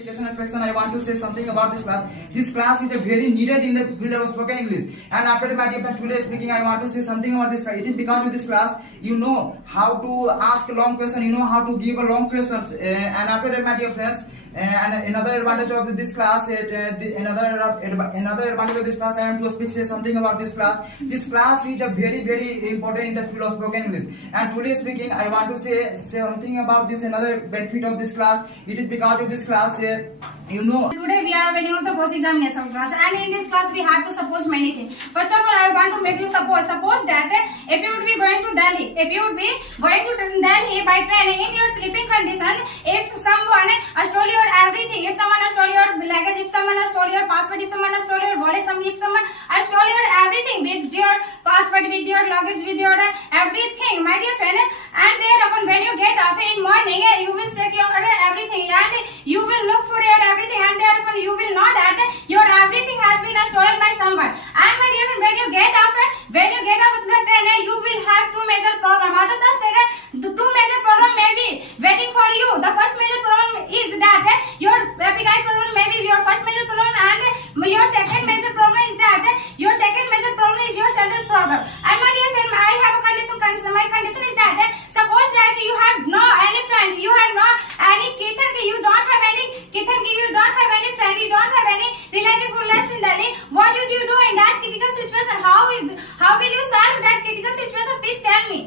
I want to say something about this class. This class is a very needed in the field of spoken English. And after my dear friends, today speaking, I want to say something about this class. It is because with this class, you know how to ask a long question, you know how to give a long questions. And after that, my dear friends, and another advantage of this class, another advantage of this class, I am to say something about this class. This class is a very important in the field of spoken English. And today speaking, I want to say something about this another benefit of this class. It is because of this class, you know. Today we are beginning of the post examination class, and in this class we have to suppose many things. First of all, I want to make you suppose that if you would be going to Delhi, by train in your sleeping condition, if someone stole your everything, if someone stole your luggage, if someone stole your passport, if someone stole your wallet, if someone stole your everything with your passport, with your luggage, with your everything, my dear friend, and thereupon when you get up in morning, you will check your everything and you will look for your everything, and thereupon you will know that your everything has been stolen by someone. And my dear friend, when you get up with the train, you will have two major problems. Out of the state, the two major problems may be waiting for you. The first major problem is that your appetite problem may be your first major problem, and your second major problem is that your second major problem is your second problem. And my dear friend, I have a condition. My condition is that suppose that you have no any friend, you have no any kithan, you don't have any kithan, you don't have any friend, you don't have any relative who lives in Delhi. What would you do in that critical situation? How will you solve that critical situation? Please tell me.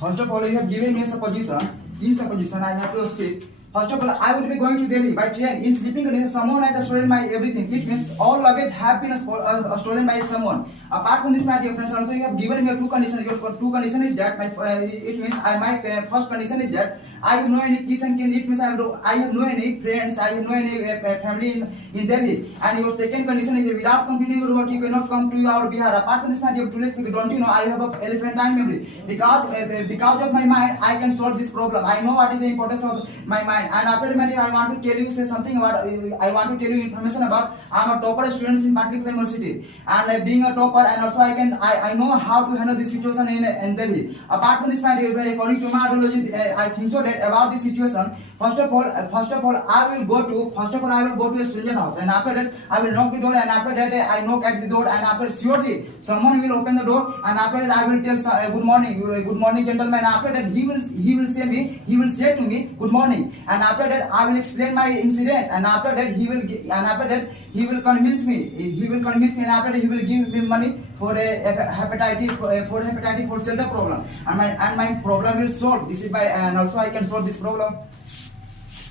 First of all, you have given me a supposition. In supposition, I have to speak. First of all, I would be going to Delhi by train. In sleeping condition, someone has stolen my everything. It means all luggage have been stolen by someone. Apart from this, my dear friends, also you have given me two conditions. Your two condition is that it means my first condition is that I have no any teeth and kin. It means I have no any friends. I have no any family in Delhi. And your second condition is without completing your work, you cannot come to our Bihar. Apart from this, my dear friends, don't you know I have a elephant time memory. Because of my mind, I can solve this problem. I know what is the importance of my mind. And after that, I want to tell you something about. I want to tell you information about. I'm a topper student in Patrick University, and being a topper, and also I know how to handle this situation in Delhi. Apart from this, my dear, according to my ideology, I think so that about this situation. First of all, I will go to a stranger house, and after that, I will knock the door, and after that, I knock at the door, and after surely someone will open the door, and after that, I will tell good morning, gentlemen. After that, he will say to me, good morning, and after that, I will explain my incident, and after that, he will convince me, and after that, he will give me money for a hepatitis for shelter problem, and my problem will solve. This is and also I can solve this problem.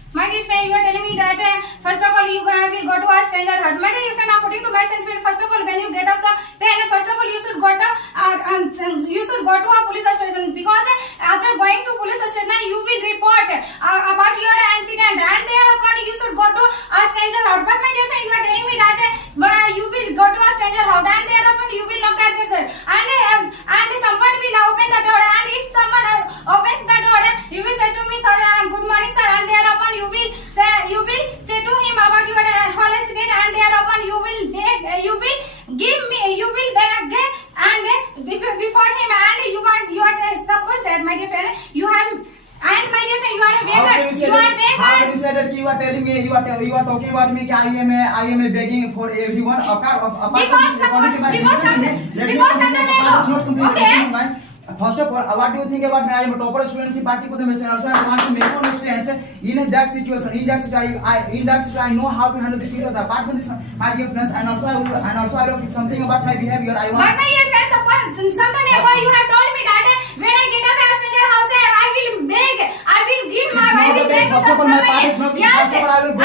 My dear friend, you are telling me that first of all you will go to a stranger house. My dear friend, according to my sentiment, first of all when you get off the train, first of all you should go to a police station, because after going to police station you will report about your incident, and thereupon you should go to a stranger house. But my dear friend, you are telling me that you will go to a stranger house, and thereupon you will knock at the door, and someone will open the door, and if someone opens the door, you will say to me, sir, good morning sir, and thereupon you will say to him about your whole incident, and thereupon you will beg and before him, and you are suppose that, my dear friend, you are a beggar. How can you say that you are telling me, you are talking about me? I am a begging for everyone. Okay. First of all, what do you think about me? I am a topper student in particular mission. Also, I want to make one students in that situation. I know how to handle this situation. Apart from this, my dear friends, and also I love something about my behavior. But my dear friends, some time ago you have told me that when I get up at a stranger house, I will beg. I will give my. I will beg for some money. Yes.